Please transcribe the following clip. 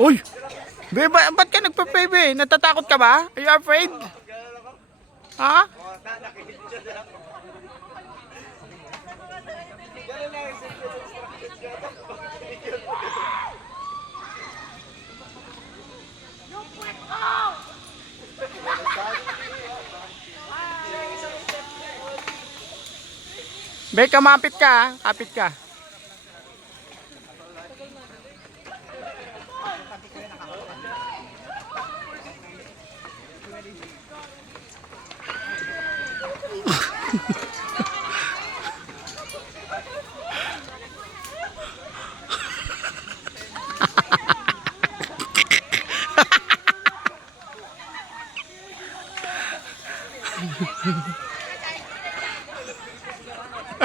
Uy! Be, ba't ka nagpa-pray, be? Natatakot ka ba? Are you afraid? Ha? Be, kamapit ka, kapit ka.